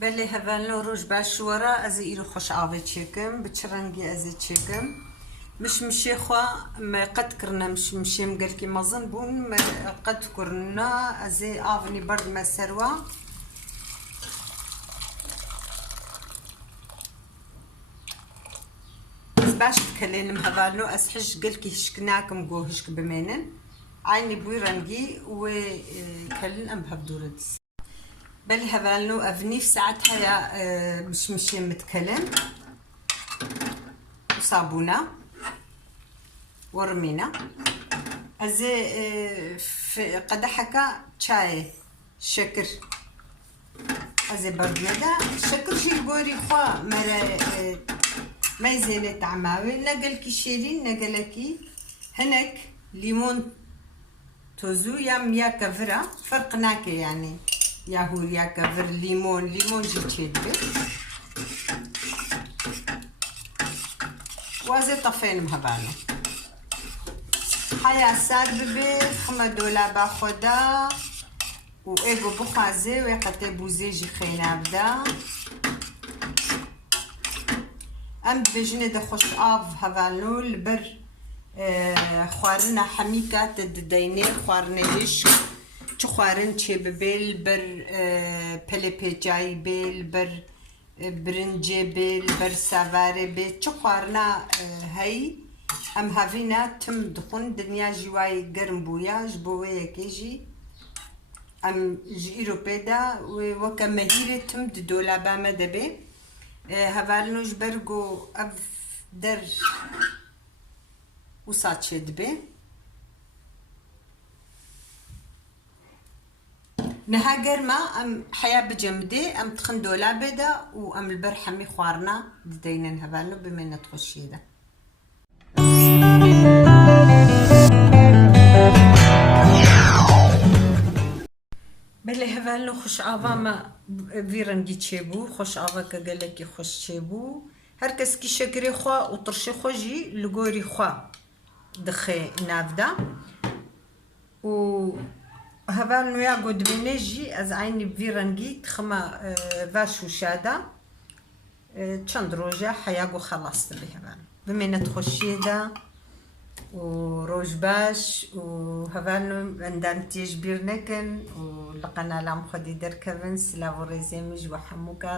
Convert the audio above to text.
بله هفالنا روش باش ورا از ایرو خوش آوی چکم بچرنگی از چکم مش خوا ما قد کرنا مش مقال کی مزن بون ما قد کرنا از آونی برد مسروا باش تكلين مهبالو أسحش قلك هشكناكم جو هشك بمينن عيني بوي رنجي وكلن أم بهبدوردس بل هبالو أفني في ساعتها يا مش متكلم وصابونة ورمينا أزي في قدحكا شاي شكر أزي بردنا شكر شي بوري خوا مرا ما يزينت عماوي نقلكي شيرين نقلكي هناك ليمون توزو يا كفرة فرقناك يعني ياهو يا كفر ليمون جي تشدبي وازي طفين مهبانو حيا ساد ببي $5 باخدا وإيجو بخازي ويقتي بوزيجي خينا بدا ام بجنه ده خوش آف هفالنو البر خوارنا حميكا تديني خوارنا ليش چو خوارن چه ببيل بر پله پیجای بیل بر برنجه بیل بر سواره بیل چو خوارنا هاي ام هاوینا تم دخون دنیا جوای گرم بویا جبوه یکیجی ام جیرو پیدا وکا مهیره تم $2 مدبه هفالنوش برگو اف در وصات شدبه نها قرما ام حياة بجمدي ام $3 بدا وام البرحمي خوارنا دينا هفالنو بما نتخشي ده بله هفالنو خوش آوا ما ویرنگی چه بو خوش آوا که گلکی خوش چه بو هر کس کی شکری خوا و ترشی خوشی لگوری خوا دخه نافدا و هفالنو یا گود بینجی از عینی ویرنگی تخما واشو شادا چند روزه حیاگو خلاص به هفالنو بمینت خوشی ده وروج باش وهفالنو عندن تيج بير نكن ولقنا لام خدي دركبن سلا وريزيمج وحموكا